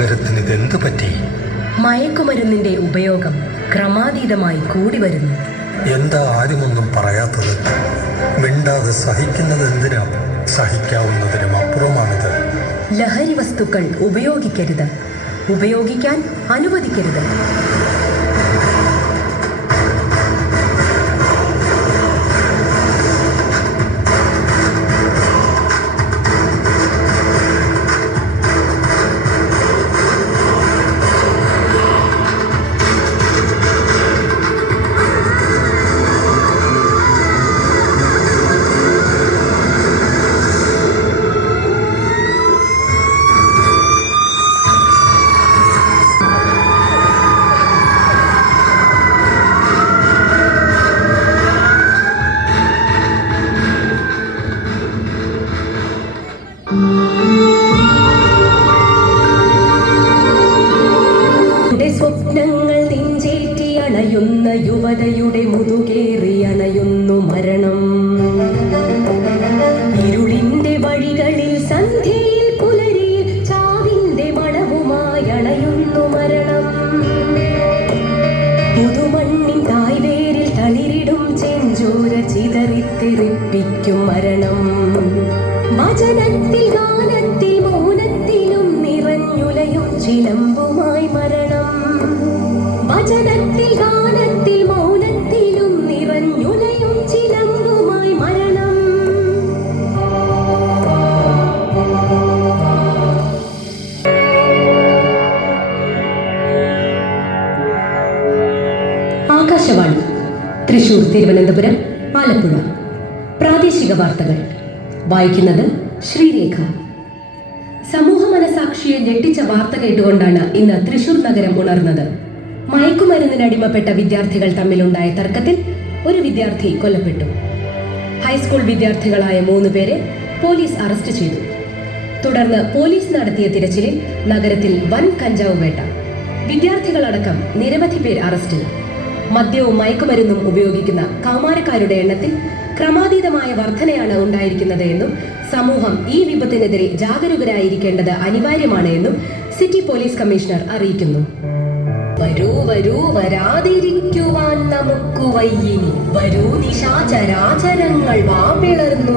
നഗരത്തിന് ഇതെന്തു പറ്റി? മയക്കുമരുന്നിന്റെ ഉപയോഗം ക്രമാതീതമായി കൂടി വരുന്നു. എന്താ ആരുമൊന്നും പറയാത്തത്? മിണ്ടാതെ സഹിക്കുന്നത് എന്തിനാ? സഹിക്കാവുന്നതിനും അപ്പുറമാണിത്. ലഹരി വസ്തുക്കൾ ഉപയോഗിക്കരുത്, ഉപയോഗിക്കാൻ അനുവദിക്കരുത്. സ്വപ്നങ്ങൾ നെഞ്ചേറ്റി അണയുന്ന യുവതയുടെ മുതുകേറി അണയുന്നു മരണം. ഇരുളിന്റെ വഴികളിൽ സന്ധ്യയിൽ പുലരിയിൽ ചാവിന്റെ മണവുമായി അണയുന്നു മരണം. പുതുമണ്ണിൻ തായ്വേരിൽ തളിരിടും ചെഞ്ചോര ചിതറിത്തെറിപ്പിക്കും മരണം. വചനത്തിൽ ഗാനത്തിൽ മൗനത്തിലും നിറഞ്ഞുലയും ചിലമ്പുമായി മരണം. വചനത്തിൽ ഗാനത്തിൽ മൗനത്തിലും നിറഞ്ഞുലയും ചിലമ്പുമായി മരണം. ആകാശവാണി തൃശൂർ, തിരുവനന്തപുരം, ആലപ്പുഴ. പ്രാദേശിക വാർത്തകൾ വായിക്കുന്നത് ശ്രീരേഖ. സമൂഹ മനസാക്ഷിയെ ഞെട്ടിച്ച വാർത്ത കേട്ടുകൊണ്ടാണ് ഇന്ന് തൃശൂർ നഗരം ഉണർന്നത്. മയക്കുമരുന്നിനടിമപ്പെട്ട വിദ്യാർത്ഥികൾ തമ്മിലുണ്ടായ തർക്കത്തിൽ ഒരു വിദ്യാർത്ഥി കൊല്ലപ്പെട്ടു. ഹൈസ്കൂൾ വിദ്യാർത്ഥികളായ 3 പേരെ പോലീസ് അറസ്റ്റ് ചെയ്തു. തുടർന്ന് പോലീസ് നടത്തിയ തിരച്ചിലിൽ നഗരത്തിൽ വൻ കഞ്ചാവ് വേട്ട. വിദ്യാർത്ഥികളടക്കം നിരവധി പേർ അറസ്റ്റിൽ. മദ്യവും മയക്കുമരുന്നും ഉപയോഗിക്കുന്ന കൗമാരക്കാരുടെ എണ്ണത്തിൽ ക്രമാതീതമായ വർധനയാണ് ഉണ്ടായിരിക്കുന്നത് എന്നും സമൂഹം ഈ വിപത്തിനെതിരെ ജാഗരൂകരായിരിക്കേണ്ടത് അനിവാര്യമാണ് എന്നും സിറ്റി പോലീസ് കമ്മീഷണർ അറിയിക്കുന്നു. വരൂ വരൂ വരാതിരിക്കുവാൻ നമുക്ക് വയ്യിനി, വരൂ നിശാചരാചരങ്ങൾ വാപിളർന്നു